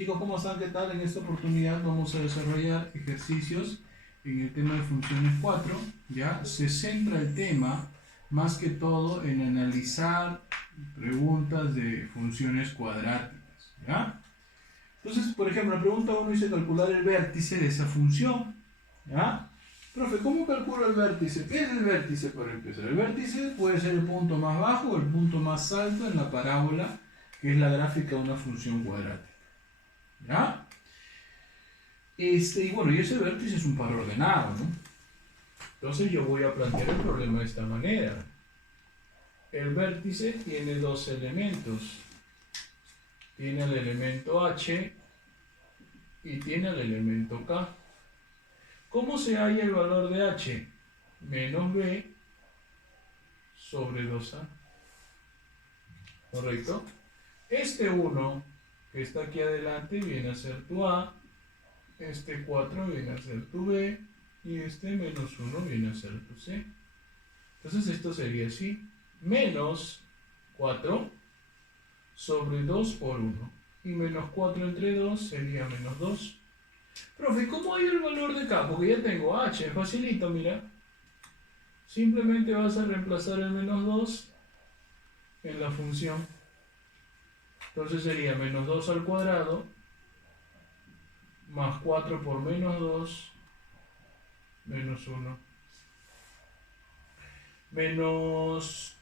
Chicos, ¿cómo están? ¿Qué tal? En esta oportunidad vamos a desarrollar ejercicios en el tema de funciones 4. ¿Ya? Se centra el tema más que todo en analizar preguntas de funciones cuadráticas. ¿Ya? Entonces, por ejemplo, la pregunta 1 dice calcular el vértice de esa función. ¿Ya? Profe, ¿cómo calculo el vértice? ¿Qué es el vértice para empezar? El vértice puede ser el punto más bajo o el punto más alto en la parábola, que es la gráfica de una función cuadrática. ¿Ya? Y bueno, y ese vértice es un par ordenado, ¿no? Entonces yo voy a plantear el problema de esta manera. El vértice tiene dos elementos. Tiene el elemento H y tiene el elemento K. ¿Cómo se halla el valor de H? Menos B sobre 2A. ¿Correcto? Este 1 que está aquí adelante viene a ser tu A, este 4 viene a ser tu B y este menos 1 viene a ser tu C. Entonces esto sería así, menos 4 sobre 2 por 1 y menos 4 entre 2 sería menos 2. Profe, ¿cómo hay el valor de K? Porque ya tengo H, es facilito, mira. Simplemente vas a reemplazar el menos 2 en la función. Entonces sería menos 2 al cuadrado más 4 por menos 2 menos 1. Menos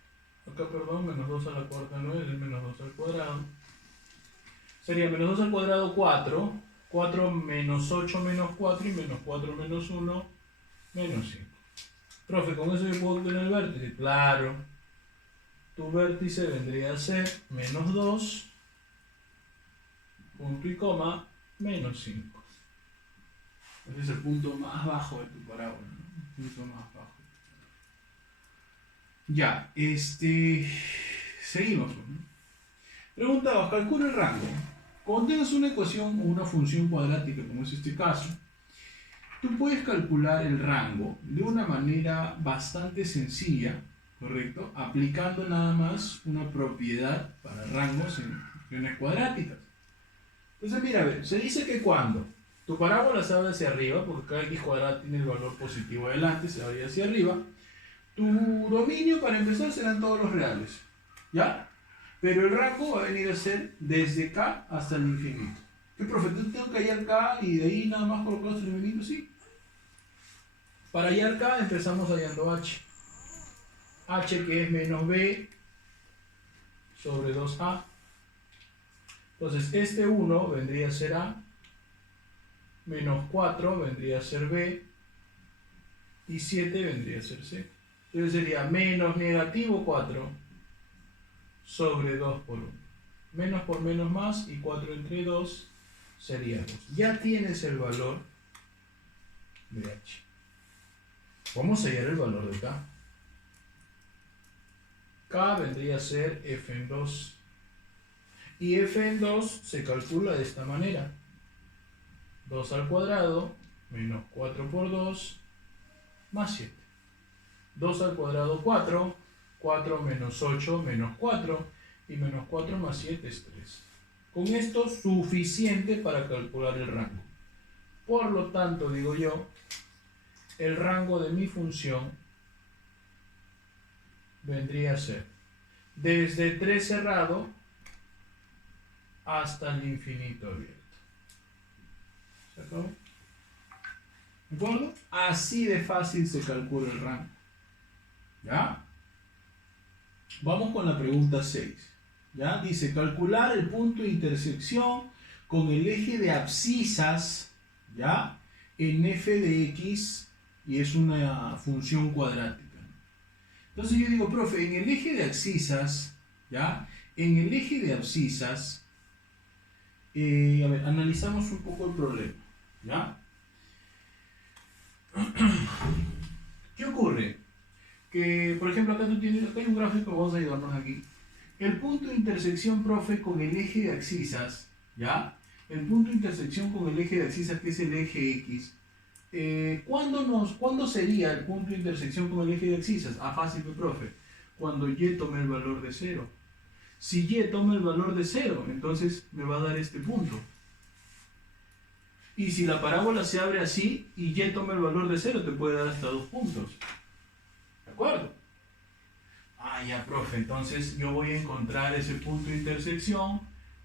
2 a la cuarta 9 es menos 2 al cuadrado. Sería menos 2 al cuadrado 4. 4 menos 8 menos 4 y menos 4 menos 1 menos 5. Profe, ¿con eso yo puedo obtener el vértice? Claro. Tu vértice vendría a ser menos 2, punto y coma, menos 5. Ese es el punto más bajo de tu parábola, ¿no? El punto más bajo. Ya, seguimos, ¿no? Pregunta 2. Calcula el rango. Cuando tengas una ecuación o una función cuadrática, como es este caso, tú puedes calcular el rango de una manera bastante sencilla, ¿correcto? Aplicando nada más una propiedad para rangos en funciones cuadráticas. Entonces, mira, a ver, se dice que cuando tu parábola se abre hacia arriba, porque cada x cuadrado tiene el valor positivo adelante, se abre hacia arriba, tu dominio para empezar serán todos los reales, ¿ya? Pero el rango va a venir a ser desde K hasta el infinito. ¿Qué, profe? ¿Tengo que hallar K y de ahí nada más colocar hasta el infinito? Sí. Para hallar K empezamos hallando H. H que es menos B sobre 2A. Entonces este 1 vendría a ser A, menos 4 vendría a ser B y 7 vendría a ser C. Entonces sería menos negativo 4 sobre 2 por 1. Menos por menos más y 4 entre 2 sería 2. Ya tienes el valor de H. Vamos a hallar el valor de K. K vendría a ser F en 2. Y F en 2 se calcula de esta manera. 2 al cuadrado menos 4 por 2 más 7. 2 al cuadrado 4. 4 menos 8 menos 4. Y menos 4 más 7 es 3. Con esto suficiente para calcular el rango. Por lo tanto, digo yo, el rango de mi función vendría a ser desde 3 cerrado hasta el infinito abierto. ¿Se acabó? ¿De acuerdo? Así de fácil se calcula el rango. ¿Ya? Vamos con la pregunta 6. ¿Ya? Dice, calcular el punto de intersección con el eje de abscisas, ¿ya? En f de x, y es una función cuadrática. Entonces yo digo, profe, en el eje de abscisas, ¿ya? En el eje de abscisas, a ver, analizamos un poco el problema, ¿ya? ¿Qué ocurre? Que, por ejemplo, acá hay un gráfico, vamos a ayudarnos aquí. El punto de intersección, profe, con el eje de abscisas, ¿ya? El punto de intersección con el eje de abscisas, que es el eje X. ¿Cuándo sería el punto de intersección con el eje de abscisas? Ah, fácil, profe. Cuando y tome el valor de 0. Si y toma el valor de 0, entonces me va a dar este punto. Y si la parábola se abre así y y toma el valor de 0, te puede dar hasta 2 puntos. ¿De acuerdo? Ah, ya, profe. Entonces yo voy a encontrar ese punto de intersección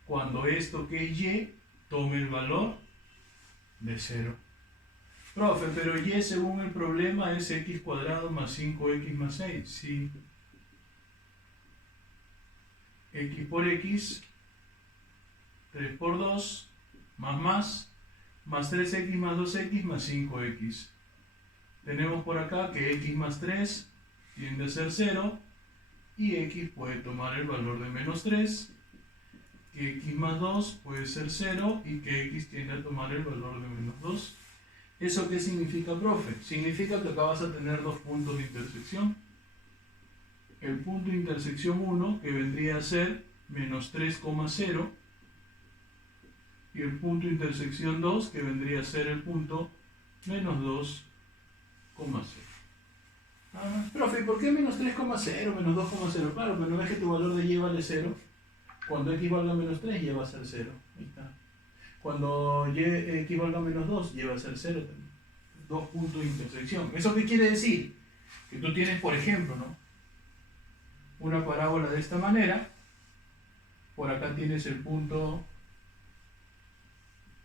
cuando esto que es y tome el valor de 0. Profe, pero y según el problema es x cuadrado más 5x más 6. Sí. X por x, 3 por 2, más 3x más 2x más 5x. Tenemos por acá que x más 3 tiende a ser 0 y x puede tomar el valor de menos 3, que x más 2 puede ser 0 y que x tiende a tomar el valor de menos 2. ¿Eso qué significa, profe? Significa que acá vas a tener dos puntos de intersección. El punto de intersección 1, que vendría a ser menos 3,0, y el punto de intersección 2, que vendría a ser el punto menos 2,0. Profe, ¿por qué menos 3,0, menos 2,0? Claro, pero no ves que tu valor de y vale 0. Cuando x valga menos 3, y va a ser 0. Ahí está. Cuando x valga menos 2, y va a ser 0 también. Dos puntos de intersección. ¿Eso qué quiere decir? Que tú tienes, por ejemplo, ¿no?, una parábola de esta manera. Por acá tienes el punto,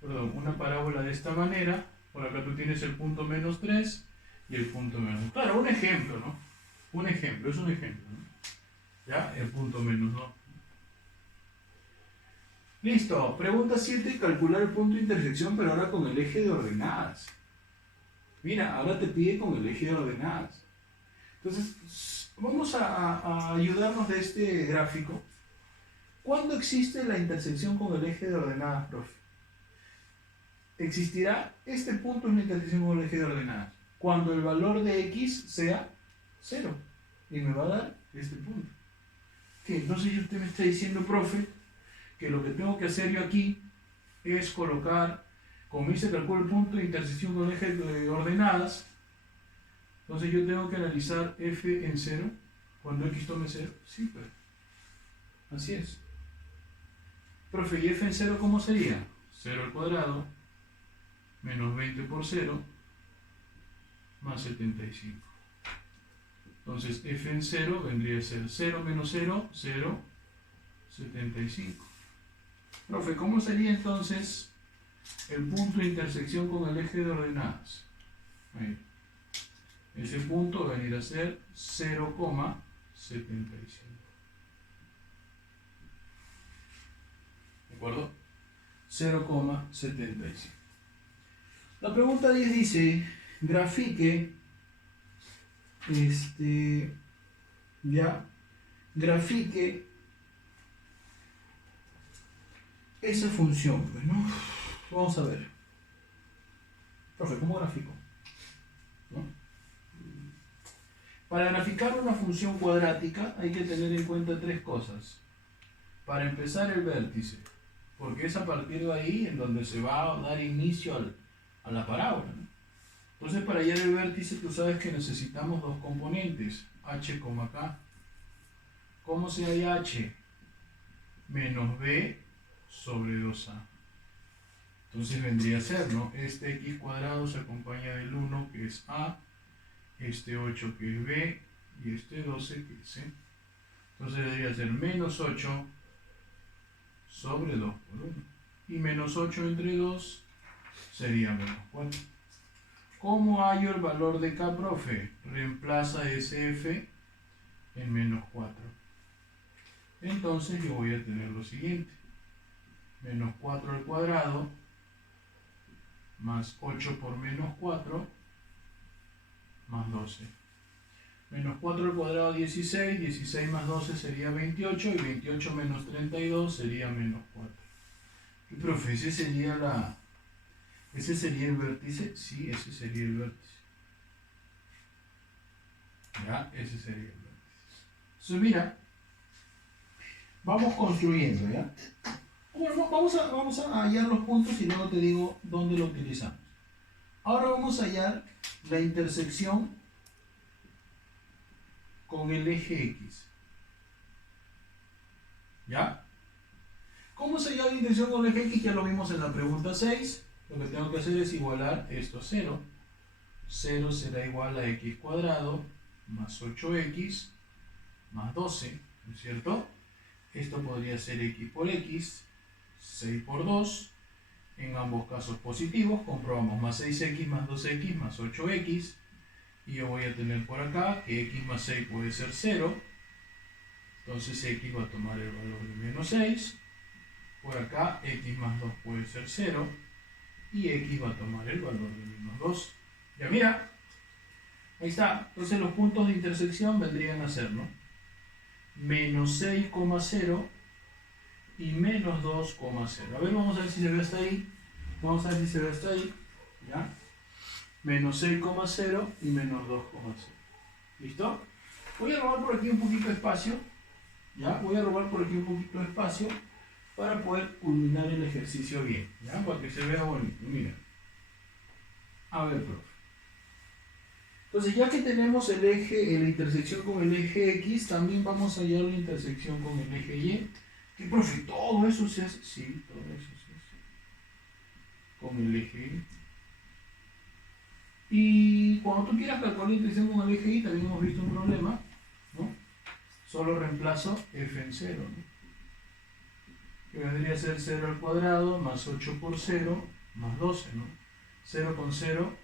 una parábola de esta manera. Por acá tú tienes el punto menos 3 y el punto menos 2. Claro, un ejemplo, ¿no? Un ejemplo, es un ejemplo, ¿no? ¿Ya? El punto menos 2. Listo. Pregunta 7, calcular el punto de intersección, pero ahora con el eje de ordenadas. Mira, ahora te pide con el eje de ordenadas. Entonces, vamos a ayudarnos de este gráfico. ¿Cuándo existe la intersección con el eje de ordenadas, profe? Existirá este punto en la intersección con el eje de ordenadas cuando el valor de x sea 0. Y me va a dar este punto. ¿Qué? Entonces usted me está diciendo, profe, que lo que tengo que hacer yo aquí es colocar, como dice, calculo el punto de intersección con el eje de ordenadas. Entonces yo tengo que analizar f en 0 cuando x tome 0. Sí, pero así es. Profe, ¿y f en 0 cómo sería? 0 al cuadrado menos 20 por 0 más 75. Entonces f en 0 vendría a ser 0 menos 0, 0, 75. Profe, ¿cómo sería entonces el punto de intersección con el eje de ordenadas? Ahí. Ese punto va a venir a ser 0,75. ¿De acuerdo? 0,75. La pregunta 10 dice, grafique, grafique esa función, pues, ¿no? Vamos a ver. Profe, ¿cómo grafico? ¿No? Para graficar una función cuadrática hay que tener en cuenta tres cosas. Para empezar, el vértice, porque es a partir de ahí en donde se va a dar inicio a la parábola, ¿no? Entonces, para hallar el vértice, tú sabes que necesitamos dos componentes, h, k. ¿Cómo se halla h? Menos b sobre 2a. Entonces vendría a ser, ¿no? Este x cuadrado se acompaña del 1, que es a, este 8, que es b, y este 12, que es c. Entonces debería ser menos 8 sobre 2 por 1. Y menos 8 entre 2 sería menos 4. ¿Cómo hallo el valor de k, profe? Reemplaza ese f en menos 4. Entonces yo voy a tener lo siguiente. Menos 4 al cuadrado más 8 por menos 4 más 12. Menos 4 al cuadrado 16, 16 más 12 sería 28 y 28 menos 32 sería menos 4. Y profe, ¿ese sería el vértice? Sí, ese sería el vértice. Ya, ese sería el vértice. Entonces mira, vamos construyendo, ¿ya? Bueno, vamos a hallar los puntos y luego te digo dónde lo utilizamos. Ahora vamos a hallar la intersección con el eje X. ¿Ya? ¿Cómo se halla la intersección con el eje X? Ya lo vimos en la pregunta 6. lo que tengo que hacer es igualar esto a 0. 0 será igual a x cuadrado más 8x más 12, ¿no es cierto? Esto podría ser x por x, 6 por 2, en ambos casos positivos, comprobamos más 6x más 2x más 8x, y yo voy a tener por acá que x más 6 puede ser 0, entonces x va a tomar el valor de menos 6, por acá x más 2 puede ser 0, y x va a tomar el valor de menos 2. Ya mira, ahí está. Entonces los puntos de intersección vendrían a ser, ¿no? Menos 6,0 y menos 2,0. A ver, vamos a ver si se ve hasta ahí. Vamos a ver si se ve hasta ahí. ¿Ya? Menos 6,0 y menos 2,0. ¿Listo? Voy a robar por aquí un poquito de espacio. ¿Ya? Voy a robar por aquí un poquito de espacio para poder culminar el ejercicio bien. ¿Ya? Para que se vea bonito. Mira. A ver, profe. Entonces, ya que tenemos el eje, la intersección con el eje X, también vamos a hallar la intersección con el eje Y. ¿Qué, profe? ¿Todo eso se hace? Sí, todo eso se hace con el eje Y. Y cuando tú quieras calcular la intersección con el eje Y, también hemos visto un problema, ¿no? Solo reemplazo f en 0, ¿no? Que vendría a ser 0 al cuadrado más 8 por 0 más 12, ¿no? 0 con 0,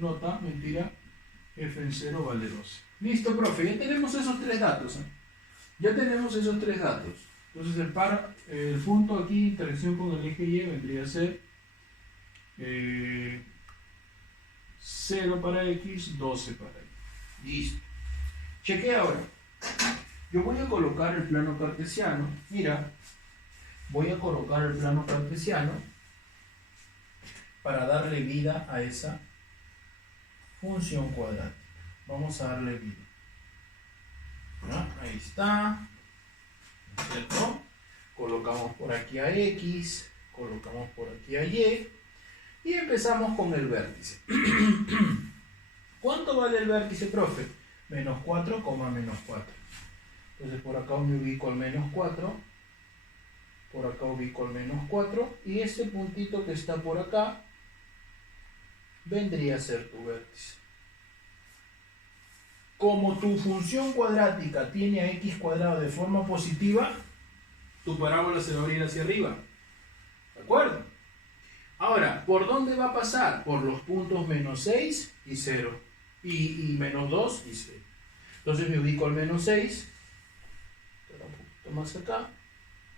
nota, mentira, f en 0 vale 12. Listo, profe, ya tenemos esos tres datos, ¿eh? Ya tenemos esos tres datos. Entonces el punto aquí, intersección con el eje Y, vendría a ser 0 para X, 12 para Y. Listo. Chequea ahora. Yo voy a colocar el plano cartesiano. Mira, voy a colocar el plano cartesiano para darle vida a esa función cuadrática. Vamos a darle vida. ¿Ya? Ahí está. ¿Cierto? Colocamos por aquí a X, colocamos por aquí a Y y empezamos con el vértice. ¿Cuánto vale el vértice, profe? Menos 4, menos 4. Entonces por acá me ubico al menos 4, por acá ubico al menos 4 y este puntito que está por acá vendría a ser tu vértice. Como tu función cuadrática tiene a x cuadrado de forma positiva, tu parábola se va a abrir hacia arriba. ¿De acuerdo? Ahora, ¿por dónde va a pasar? Por los puntos menos 6 y 0. Y menos 2 y 6. Entonces me ubico al menos 6. Un poquito más acá.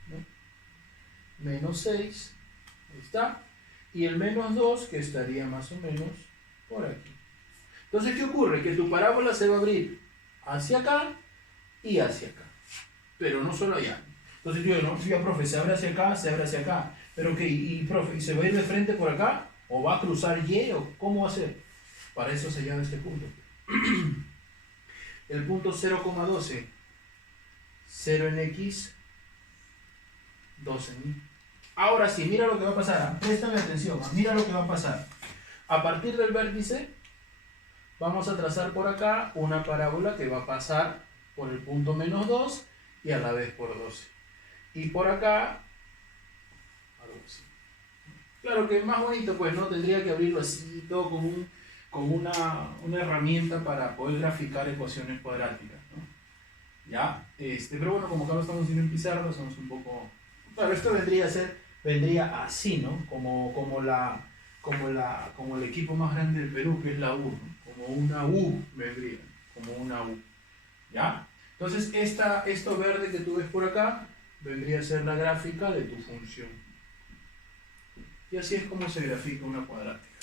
¿No? Menos 6. Ahí está. Y el menos 2 que estaría más o menos por aquí. Entonces, ¿qué ocurre? Que tu parábola se va a abrir hacia acá y hacia acá. Pero no solo allá. Entonces yo, no, ya, profe, se abre hacia acá, se abre hacia acá. Pero ¿qué? Y profe, ¿se va a ir de frente por acá? ¿O va a cruzar Y? ¿O cómo va a ser? Para eso se llama este punto. El punto 0,12. 0 en X, 2 en Y. Ahora sí, mira lo que va a pasar. Préstame atención. Mira lo que va a pasar. A partir del vértice, vamos a trazar por acá una parábola que va a pasar por el punto menos 2 y a la vez por 12. Y por acá, algo así. Claro que es más bonito, pues no tendría que abrirlo así, todo con una herramienta para poder graficar ecuaciones cuadráticas, ¿no? ¿Ya? Pero bueno, como acá lo estamos haciendo en pizarra, lo hacemos un poco... Claro, esto vendría así, ¿no? Como el equipo más grande del Perú, que es la U, ¿no? Como una U vendría, como una U. ¿Ya? Entonces, esto verde que tú ves por acá, vendría a ser la gráfica de tu función. Y así es como se grafica una cuadrática.